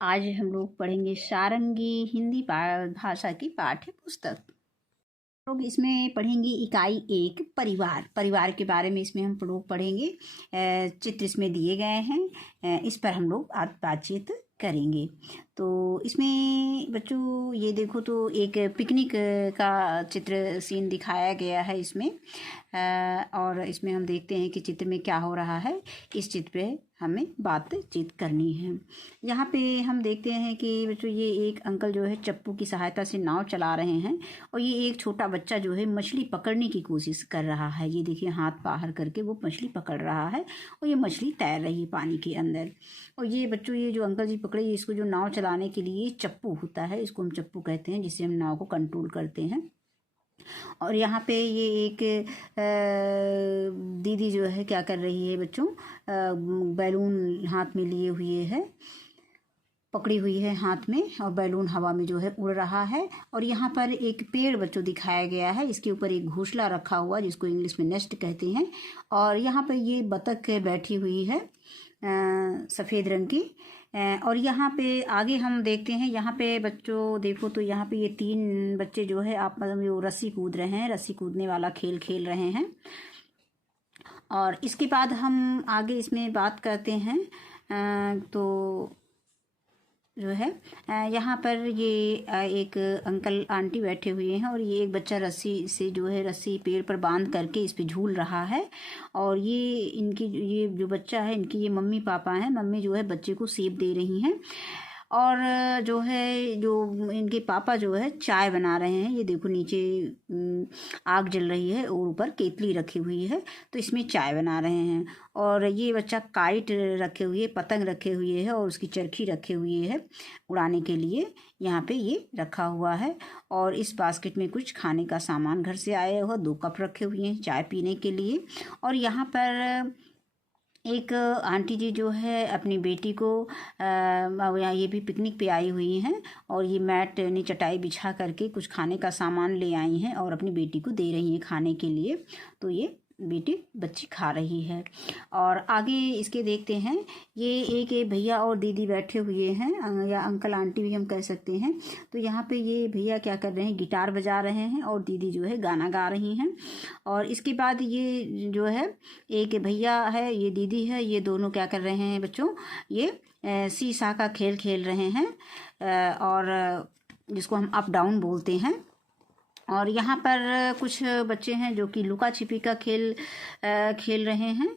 आज हम लोग पढ़ेंगे सारंगी हिंदी भाषा की पाठ्य पुस्तक। लोग इसमें पढ़ेंगे इकाई 1 परिवार। परिवार के बारे में इसमें हम लोग पढ़ेंगे। चित्र इसमें दिए गए हैं, इस पर हम लोग आज बातचीत करेंगे। तो इसमें बच्चों ये देखो तो एक पिकनिक का चित्र सीन दिखाया गया है इसमें। और इसमें हम देखते हैं कि चित्र में क्या हो रहा है। इस चित्र पे हमें बातचीत करनी है। यहाँ पे हम देखते हैं कि बच्चों ये एक अंकल जो है चप्पू की सहायता से नाव चला रहे हैं और ये एक छोटा बच्चा जो है मछली पकड़ने की कोशिश कर रहा है। ये देखिए हाथ बाहर करके वो मछली पकड़ रहा है और ये मछली तैर रही है पानी के अंदर। और ये बच्चों ये जो अंकल जी पकड़े, इसको जो नाव चलाने के लिए चप्पू होता है, इसको हम चप्पू कहते हैं, जिससे हम नाव को कंट्रोल करते हैं। और यहाँ पे ये एक दीदी जो है क्या कर रही है बच्चों, बैलून हाथ में लिए हुए है, पकड़ी हुई है हाथ में, और बैलून हवा में जो है उड़ रहा है। और यहाँ पर एक पेड़ बच्चों दिखाया गया है, इसके ऊपर एक घोंसला रखा हुआ जिसको इंग्लिश में नेस्ट कहते हैं। और यहाँ पर ये बतख बैठी हुई है सफ़ेद रंग की। और यहाँ पे आगे हम देखते हैं, यहाँ पे बच्चों देखो तो यहाँ पे ये 3 बच्चे जो है आप मतलब वो रस्सी कूद रहे हैं, रस्सी कूदने वाला खेल खेल रहे हैं। और इसके बाद हम आगे इसमें बात करते हैं। तो जो है यहाँ पर ये एक अंकल आंटी बैठे हुए हैं और ये एक बच्चा रस्सी से जो है रस्सी पेड़ पर बांध करके इस पे झूल रहा है। और ये जो बच्चा है, इनकी ये मम्मी पापा हैं। मम्मी जो है बच्चे को सेब दे रही हैं और जो है जो इनके पापा जो है चाय बना रहे हैं। ये देखो नीचे आग जल रही है और ऊपर केतली रखी हुई है, तो इसमें चाय बना रहे हैं। और ये बच्चा काइट रखे हुए, पतंग रखे हुए है और उसकी चरखी रखे हुए है उड़ाने के लिए, यहाँ पे ये रखा हुआ है। और इस बास्केट में कुछ खाने का सामान घर से आया हुआ, 2 कप रखे हुए हैं चाय पीने के लिए। और यहाँ पर एक आंटी जी जो है अपनी बेटी को यहाँ ये भी पिकनिक पे आई हुई हैं और ये मैट यानी चटाई बिछा करके कुछ खाने का सामान ले आई हैं और अपनी बेटी को दे रही हैं खाने के लिए। तो ये बच्ची खा रही है। और आगे इसके देखते हैं, ये एक भैया और दीदी बैठे हुए हैं, या अंकल आंटी भी हम कह सकते हैं। तो यहाँ पे ये भैया क्या कर रहे हैं, गिटार बजा रहे हैं और दीदी जो है गाना गा रही हैं। और इसके बाद ये जो है एक भैया है, ये दीदी है, ये दोनों क्या कर रहे हैं बच्चों, ये सीसा का खेल खेल रहे हैं, और जिसको हम अप डाउन बोलते हैं। और यहाँ पर कुछ बच्चे हैं जो कि लुका छिपी का खेल खेल रहे हैं,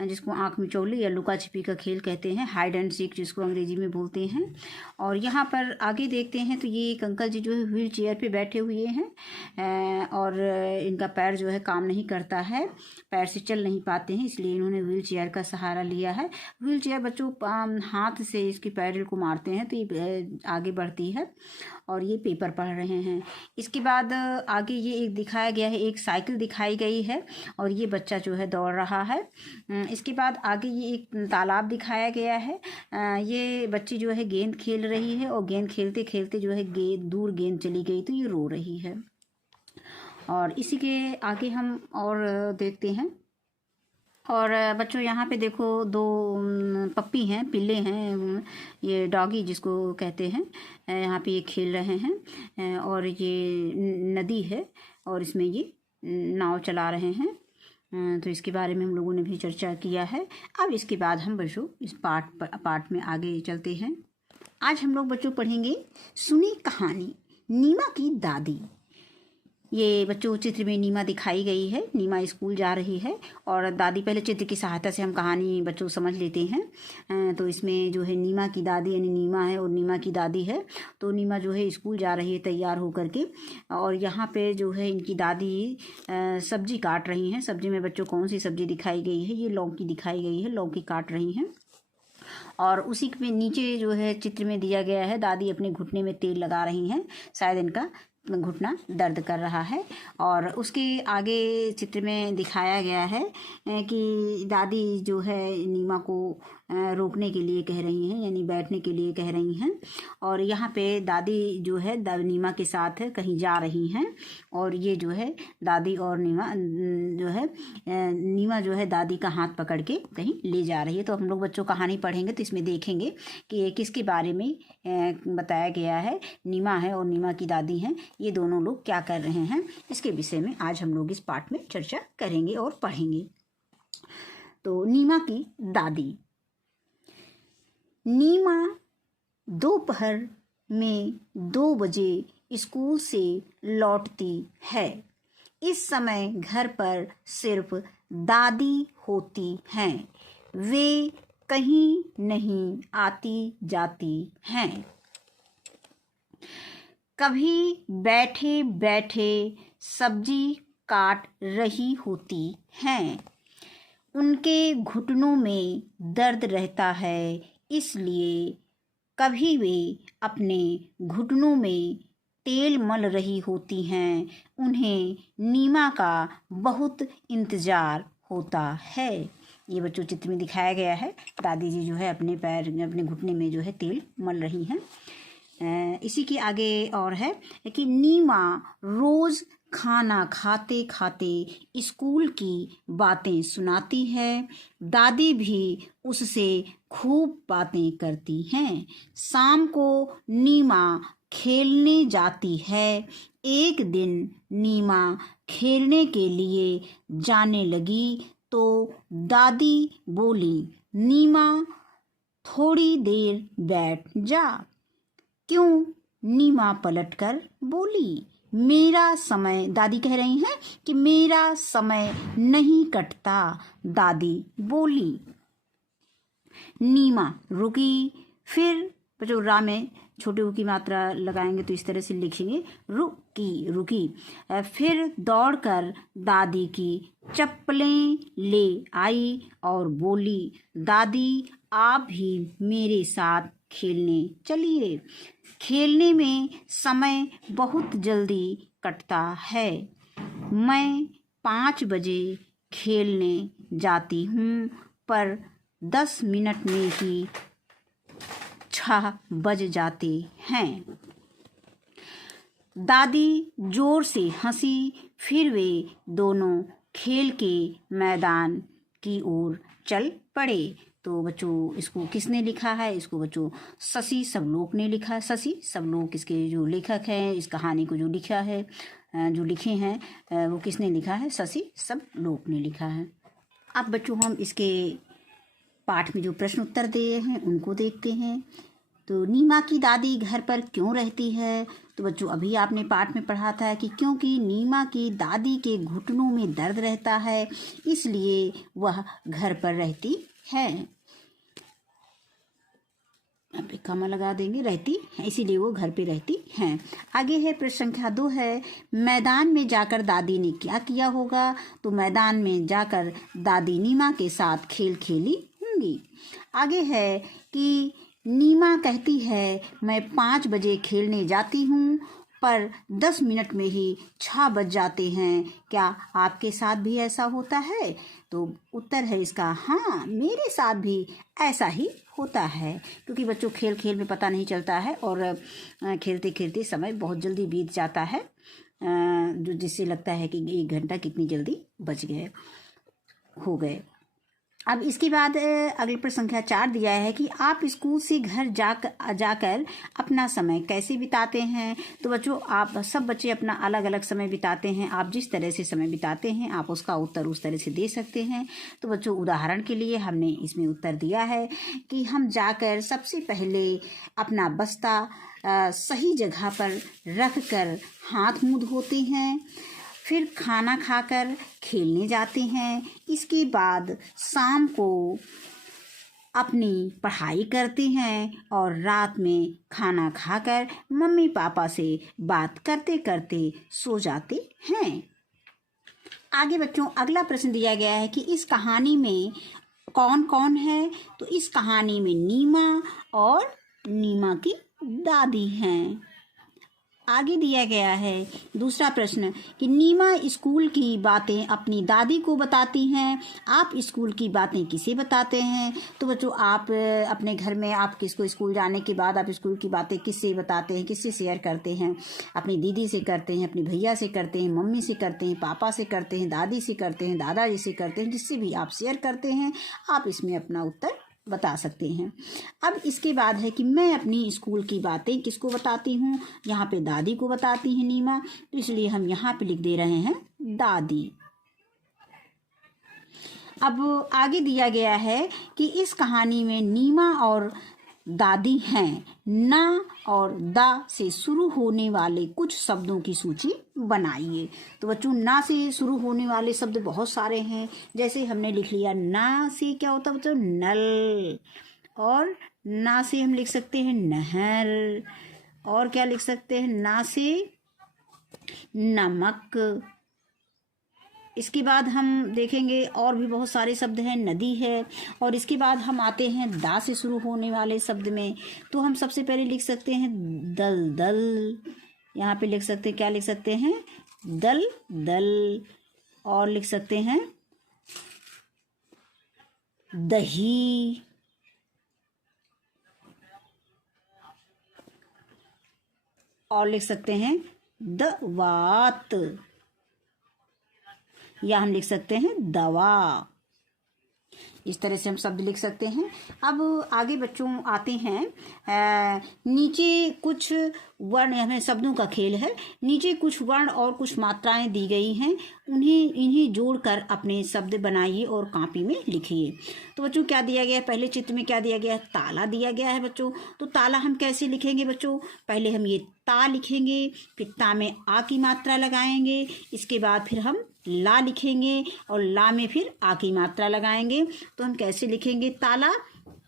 जिसको आँख मिचौली या लुका छिपी का खेल कहते हैं, हाइड एंड सीक जिसको अंग्रेजी में बोलते हैं। और यहाँ पर आगे देखते हैं तो ये एक अंकल जी जो है व्हील चेयर पे बैठे हुए हैं और इनका पैर जो है काम नहीं करता है, पैर से चल नहीं पाते हैं, इसलिए इन्होंने व्हील चेयर का सहारा लिया है। व्हील चेयर बच्चों हाथ से इसकी पैडल को मारते हैं तो ये आगे बढ़ती है। और ये पेपर पढ़ रहे हैं। इसके बाद आगे ये एक दिखाया गया है, एक साइकिल दिखाई गई है और ये बच्चा जो है दौड़ रहा है। इसके बाद आगे ये एक तालाब दिखाया गया है, ये बच्ची जो है गेंद खेल रही है और गेंद खेलते खेलते जो है दूर गेंद चली गई तो ये रो रही है। और इसी के आगे हम और देखते हैं। और बच्चों यहाँ पे देखो 2 पप्पी हैं, पिल्ले हैं, ये डॉगी जिसको कहते हैं, यहाँ पे ये खेल रहे हैं। और ये नदी है और इसमें ये नाव चला रहे हैं। तो इसके बारे में हम लोगों ने भी चर्चा किया है। अब इसके बाद हम बच्चों इस पाठ में आगे चलते हैं। आज हम लोग बच्चों पढ़ेंगे सुनी कहानी नीमा की दादी। ये बच्चों चित्र में नीमा दिखाई गई है, नीमा स्कूल जा रही है और दादी, पहले चित्र की सहायता से हम कहानी बच्चों समझ लेते हैं। तो इसमें जो है नीमा की दादी यानी नीमा है और नीमा की दादी है। तो नीमा जो है स्कूल जा रही है तैयार होकर के, और यहाँ पे जो है इनकी दादी सब्जी काट रही हैं। सब्जी में बच्चों कौन सी सब्जी दिखाई गई है, ये लौकी दिखाई गई है, लौकी काट रही हैं। और उसी में नीचे जो है चित्र में दिया गया है, दादी अपने घुटने में तेल लगा रही हैं, शायद इनका घुटना दर्द कर रहा है। और उसके आगे चित्र में दिखाया गया है कि दादी जो है नीमा को रोकने के लिए कह रही हैं, यानी बैठने के लिए कह रही हैं। और यहाँ पे दादी जो है नीमा के साथ कहीं जा रही हैं, और ये जो है दादी और नीमा जो है नीमा जो है दादी का हाथ पकड़ के कहीं ले जा रही है। तो हम लोग बच्चों कहानी पढ़ेंगे तो इसमें देखेंगे कि ये किसके बारे में बताया गया है। नीमा है और नीमा की दादी हैं, ये दोनों लोग क्या कर रहे हैं, इसके विषय में आज हम लोग इस पाठ में चर्चा करेंगे और पढ़ेंगे। तो नीमा की दादी। नीमा दोपहर में 2 बजे स्कूल से लौटती है। इस समय घर पर सिर्फ दादी होती हैं, वे कहीं नहीं आती जाती हैं। कभी बैठे बैठे सब्जी काट रही होती हैं। उनके घुटनों में दर्द रहता है, इसलिए कभी वे अपने घुटनों में तेल मल रही होती हैं। उन्हें नीमा का बहुत इंतज़ार होता है। ये बच्चों चित्र में दिखाया गया है, दादी जी जो है अपने घुटने में जो है तेल मल रही हैं। इसी के आगे और है कि नीमा रोज़ खाना खाते खाते स्कूल की बातें सुनाती है। दादी भी उससे खूब बातें करती हैं। शाम को नीमा खेलने जाती है। एक दिन नीमा खेलने के लिए जाने लगी तो दादी बोली, नीमा थोड़ी देर बैठ जा। क्यों? नीमा पलटकर बोली, मेरा समय, दादी कह रही हैं कि मेरा समय नहीं कटता। दादी बोली। नीमा रुकी। फिर बच्चों रा में छोटे ऊ की मात्रा लगाएंगे तो इस तरह से लिखेंगे, रुकी। फिर दौड़कर दादी की चप्पलें ले आई और बोली, दादी आप भी मेरे साथ खेलने चलिए। खेलने में समय बहुत जल्दी कटता है। मैं 5 बजे खेलने जाती हूँ, पर 10 मिनट में ही 6 बज जाते हैं। दादी जोर से हंसी। फिर वे दोनों खेल के मैदान की ओर चल पड़े। तो बच्चों इसको किसने लिखा है? इसको बच्चों शशि सबलोक ने लिखा है। शशि सबलोक इसके जो लेखक हैं, इस कहानी को जो लिखा है, जो लिखे हैं, वो किसने लिखा है? शशि सबलोक ने लिखा है। अब बच्चों हम इसके पाठ में जो प्रश्न उत्तर दिए हैं उनको देखते हैं। तो नीमा की दादी घर पर क्यों रहती है? तो बच्चों अभी आपने पाठ में पढ़ा था कि क्योंकि नीमा की दादी के घुटनों में दर्द रहता है, इसलिए वह घर पर रहती है। अब एक कॉमा लगा देंगे, रहती है, इसीलिए वो घर पे रहती हैं। आगे है प्रश्न संख्या 2 है, मैदान में जाकर दादी ने क्या किया होगा? तो मैदान में जाकर दादी नीमा के साथ खेल खेली होंगी। आगे है कि नीमा कहती है, मैं 5 बजे खेलने जाती हूँ, पर 10 मिनट में ही 6 बज जाते हैं। क्या आपके साथ भी ऐसा होता है? तो उत्तर है इसका हाँ, मेरे साथ भी ऐसा ही होता है। क्योंकि बच्चों खेल खेल में पता नहीं चलता है और खेलते खेलते समय बहुत जल्दी बीत जाता है, जो जिससे लगता है कि 1 घंटा कितनी जल्दी हो गए। अब इसके बाद अगले प्रश्न संख्या 4 दिया है कि आप स्कूल से घर जाकर अपना समय कैसे बिताते हैं? तो बच्चों आप सब बच्चे अपना अलग अलग समय बिताते हैं। आप जिस तरह से समय बिताते हैं आप उसका उत्तर उस तरह से दे सकते हैं। तो बच्चों उदाहरण के लिए हमने इसमें उत्तर दिया है कि हम जाकर सबसे पहले अपना बस्ता सही जगह पर रख कर हाथ मुंह धोते हैं, फिर खाना खाकर खेलने जाते हैं। इसके बाद शाम को अपनी पढ़ाई करते हैं और रात में खाना खाकर मम्मी पापा से बात करते करते सो जाते हैं। आगे बच्चों अगला प्रश्न दिया गया है कि इस कहानी में कौन कौन है? तो इस कहानी में नीमा और नीमा की दादी हैं। आगे दिया गया है दूसरा प्रश्न कि नीमा स्कूल की बातें अपनी दादी को बताती हैं, आप स्कूल की बातें किसे बताते हैं। तो बच्चों आप अपने घर में आप किसको स्कूल जाने के बाद आप स्कूल की बातें किससे बताते हैं, किससे शेयर करते हैं। अपनी दीदी से करते हैं, अपने भैया से करते हैं, मम्मी से करते हैं, पापा से करते हैं, दादी से करते हैं, दादाजी से करते हैं, जिससे भी आप शेयर करते हैं आप इसमें अपना उत्तर बता सकते हैं। अब इसके बाद है कि मैं अपनी स्कूल की बातें किसको बताती हूँ। यहाँ पे दादी को बताती हैं नीमा, तो इसलिए हम यहाँ पे लिख दे रहे हैं दादी। अब आगे दिया गया है कि इस कहानी में नीमा और दादी हैं, ना और दा से शुरू होने वाले कुछ शब्दों की सूची बनाइए। तो बच्चों ना से शुरू होने वाले शब्द बहुत सारे हैं, जैसे हमने लिख लिया ना से क्या होता है बच्चों, नल। और ना से हम लिख सकते हैं नहर। और क्या लिख सकते हैं, ना से नमक। इसके बाद हम देखेंगे और भी बहुत सारे शब्द हैं, नदी है। और इसके बाद हम आते हैं दा से शुरू होने वाले शब्द में। तो हम सबसे पहले लिख सकते हैं दल दल। यहाँ पे लिख सकते हैं, क्या लिख सकते हैं, दल दल। और लिख सकते हैं दही। और लिख सकते हैं दवात, या हम लिख सकते हैं दवा। इस तरह से हम शब्द लिख सकते हैं। अब आगे बच्चों आते हैं नीचे कुछ वर्ण, हमें शब्दों का खेल है। नीचे कुछ वर्ण और कुछ मात्राएं दी गई हैं, इन्हें जोड़कर अपने शब्द बनाइए और कॉपी में लिखिए। तो बच्चों क्या दिया गया है, पहले चित्र में क्या दिया गया है, ताला दिया गया है बच्चों। तो ताला हम कैसे लिखेंगे बच्चों, पहले हम ये ता लिखेंगे, फिर ता में आ की मात्रा लगाएंगे, इसके बाद फिर हम ला लिखेंगे और ला में फिर आ की मात्रा लगाएंगे। तो हम कैसे लिखेंगे, ताला,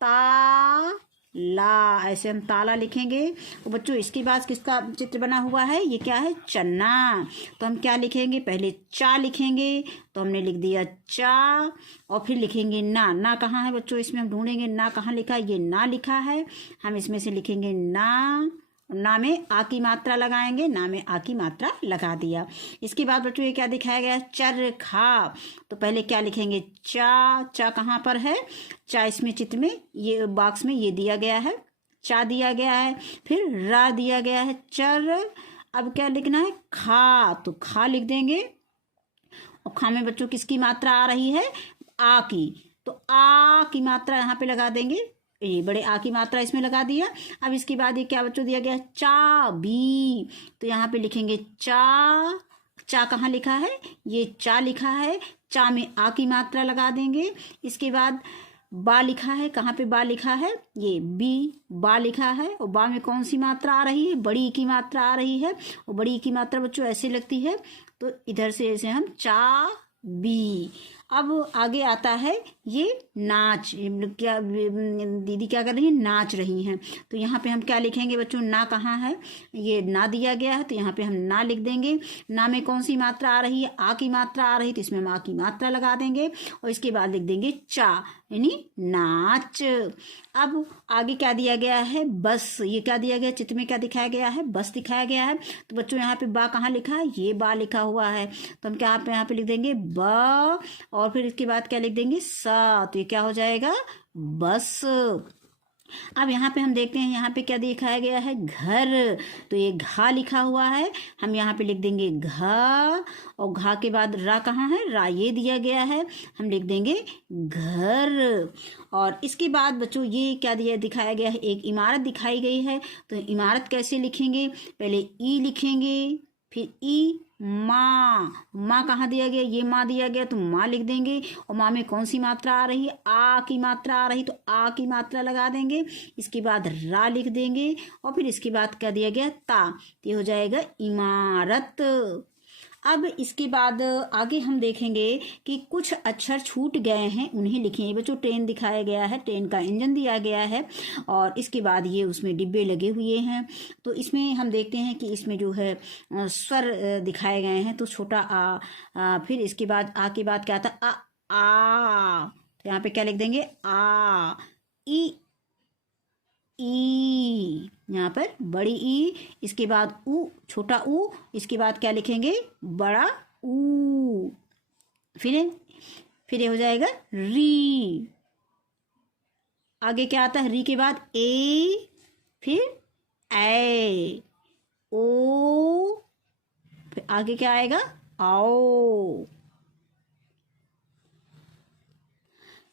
ता ला, ऐसे हम ताला लिखेंगे। तो बच्चों इसके बाद किसका चित्र बना हुआ है, ये क्या है, चन्ना। तो हम क्या लिखेंगे, पहले चा लिखेंगे, तो हमने लिख दिया चा। और फिर लिखेंगे ना। ना कहाँ है बच्चों, इसमें हम ढूंढेंगे ना कहाँ लिखा है, ये ना लिखा है। हम इसमें से लिखेंगे ना, ना में आ की मात्रा लगाएंगे, ना में आ की मात्रा लगा दिया। इसके बाद बच्चों ये क्या दिखाया गया, चरखा। तो पहले क्या लिखेंगे, चा। चा कहाँ पर है, चा इसमें चित्र में ये बॉक्स में ये दिया गया है, चा दिया गया है। फिर रा दिया गया है, चर। अब क्या लिखना है, खा। तो खा लिख देंगे। और खा में बच्चों किसकी मात्रा आ रही है, आ की। तो आ की मात्रा यहाँ पे लगा देंगे, ये बड़े आ की मात्रा इसमें लगा दिया। अब इसके बाद ये क्या बच्चों दिया गया, चाबी। तो यहाँ पे लिखेंगे चा। चा कहाँ लिखा है, ये चा लिखा है, चा में आ की मात्रा लगा देंगे। इसके बाद बा लिखा है, कहाँ पे बा लिखा है, ये बी, बा लिखा है। और बा में कौन सी मात्रा आ रही है, बड़ी की मात्रा आ रही है। और बड़ी की मात्रा बच्चों ऐसे लगती है, तो इधर से ऐसे हम चा बी। अब आगे आता है ये नाच, क्या दीदी क्या कर रही है, नाच रही हैं। तो यहाँ पे हम क्या लिखेंगे बच्चों, ना कहाँ है, ये ना दिया गया है, तो यहाँ पे हम ना लिख देंगे। ना में कौन सी मात्रा आ रही है, आ की मात्रा आ रही है, तो इसमें हम आ की मात्रा लगा देंगे। और इसके बाद लिख देंगे चा, यानी नाच। अब आगे क्या दिया गया है, बस। ये क्या दिया गया, चित्र में क्या दिखाया गया है, बस दिखाया गया है। तो बच्चों यहाँ पे बा कहाँ लिखा है, ये बा लिखा हुआ है, तो हम क्या यहाँ पे लिख देंगे ब। और फिर इसके बाद क्या लिख देंगे, सा। तो ये क्या हो जाएगा, बस। अब यहाँ पे हम देखते हैं, यहाँ पे क्या दिखाया गया है, घर। तो ये घा लिखा हुआ है, हम यहाँ पे लिख देंगे घा। और घा के बाद रा कहाँ है, रा ये दिया गया है, हम लिख देंगे घर। और इसके बाद बच्चों ये क्या दिया दिखाया गया है, एक इमारत दिखाई गई है। तो इमारत कैसे लिखेंगे, पहले ई लिखेंगे, फिर ई माँ। माँ कहाँ दिया गया, ये माँ दिया गया, तो माँ लिख देंगे। और माँ में कौन सी मात्रा आ रही है, आ की मात्रा आ रही, तो आ की मात्रा लगा देंगे। इसके बाद रा लिख देंगे। और फिर इसके बाद क्या दिया गया, ता। ये हो जाएगा इमारत। अब इसके बाद आगे हम देखेंगे कि कुछ अक्षर छूट गए हैं, उन्हें लिखें। बच्चों ट्रेन दिखाया गया है, ट्रेन का इंजन दिया गया है। और इसके बाद ये उसमें डिब्बे लगे हुए हैं। तो इसमें हम देखते हैं कि इसमें जो है स्वर दिखाए गए हैं। तो छोटा आ, फिर इसके बाद आ के बाद क्या आता, आ। तो यहाँ पे क्या लिख देंगे, आ, ई, यहाँ पर बड़ी ई, इसके बाद ऊ, छोटा ऊ, इसके बाद क्या लिखेंगे, बड़ा ऊ। फिर ये हो जाएगा री। आगे क्या आता है, री के बाद ए, फिर ए, ओ, फिर आगे क्या आएगा, आओ।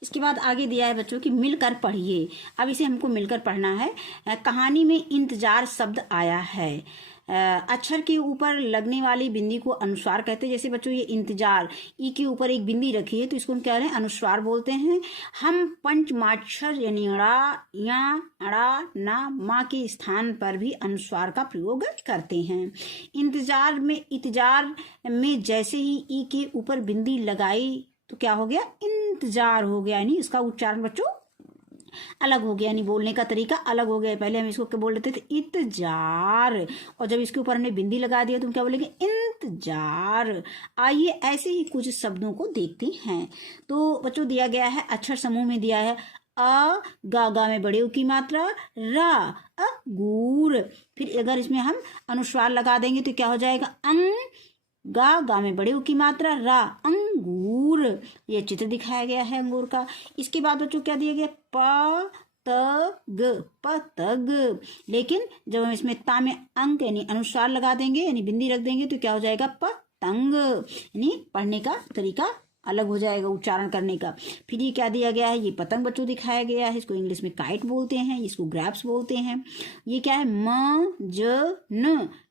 इसके बाद आगे दिया है बच्चों कि मिलकर पढ़िए। अब इसे हमको मिलकर पढ़ना है। कहानी में इंतजार शब्द आया है। अक्षर के ऊपर लगने वाली बिंदी को अनुस्वार कहते हैं। जैसे बच्चों ये इंतजार, ई के ऊपर एक बिंदी रखी है तो इसको हम क्या कह रहे हैं, अनुस्वार बोलते हैं। हम पंचमाक्षर यानी ड़ा, या, अड़ा, ना, मा के स्थान पर भी अनुस्वार का प्रयोग करते हैं। इंतजार में जैसे ही ई के ऊपर बिंदी लगाई तो क्या हो गया, इंतजार हो गया, यानी इसका उच्चारण बच्चों अलग हो गया, यानी बोलने का तरीका अलग हो गया। पहले हम इसको क्या बोल रहे थे, इंतजार, और जब इसके ऊपर हमने बिंदी लगा दिया तो हम क्या बोलेंगे, इंतजार। आइए ऐसे ही कुछ शब्दों को देखते हैं। तो बच्चों दिया गया है, अक्षर समूह में दिया है अ, गा में बड़े ऊ की मात्रा, रा, अंगूर। फिर अगर इसमें हम अनुस्वार लगा देंगे तो क्या हो जाएगा, गा में बड़े ऊ की मात्रा, रा, अंगूर। ये चित्र दिखाया गया है अंगूर का। इसके बाद बच्चों क्या दिया गया, पतग। लेकिन जब हम इसमें ता में अंक यानी अनुस्वार लगा देंगे यानी बिंदी रख देंगे तो क्या हो जाएगा, पतंग। यानी पढ़ने का तरीका अलग हो जाएगा, उच्चारण करने का। फिर ये क्या दिया गया है, ये पतंग बच्चों दिखाया गया है। इसको इंग्लिश में काइट बोलते हैं, इसको ग्रैप्स बोलते हैं। ये क्या है,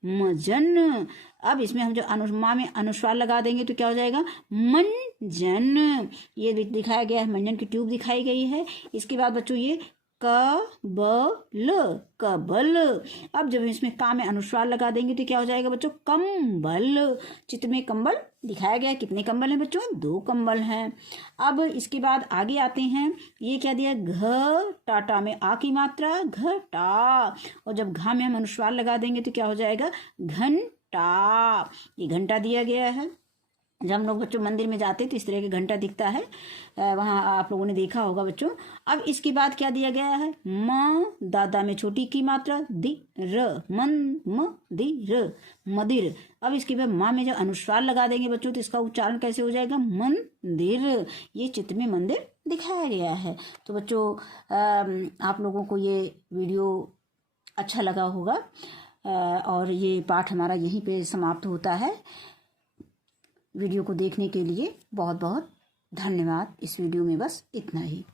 मजन। अब इसमें हम जो अनुस्मा में अनुस्वार लगा देंगे तो क्या हो जाएगा, मंजन। ये दिखाया गया है, मंजन की ट्यूब दिखाई गई है। इसके बाद बच्चों ये कबल। अब जब इसमें का में अनुस्वार लगा देंगे तो क्या हो जाएगा बच्चों, कंबल। चित्र में कंबल दिखाया गया है। कितने कंबल हैं बच्चों, 2 कंबल हैं। अब इसके बाद आगे आते हैं, ये क्या दिया, टाटा में आ की मात्रा, घटा, और जब घा में हम अनुस्वार लगा देंगे तो क्या हो जाएगा, घंटा। ये घंटा दिया गया है। जब हम लोग बच्चों मंदिर में जाते तो इस तरह के घंटा दिखता है, वहाँ आप लोगों ने देखा होगा बच्चों। अब इसके बाद क्या दिया गया है, दादा में छोटी की मात्रा, मदिर। अब इसके बाद माँ में जब अनुस्वार लगा देंगे बच्चों तो इसका उच्चारण कैसे हो जाएगा, मंदिर। ये चित्र में मंदिर दिखाया गया है। तो बच्चों आप लोगों को ये वीडियो अच्छा लगा होगा, और ये पाठ हमारा यहीं पे समाप्त होता है। वीडियो को देखने के लिए बहुत बहुत धन्यवाद। इस वीडियो में बस इतना ही।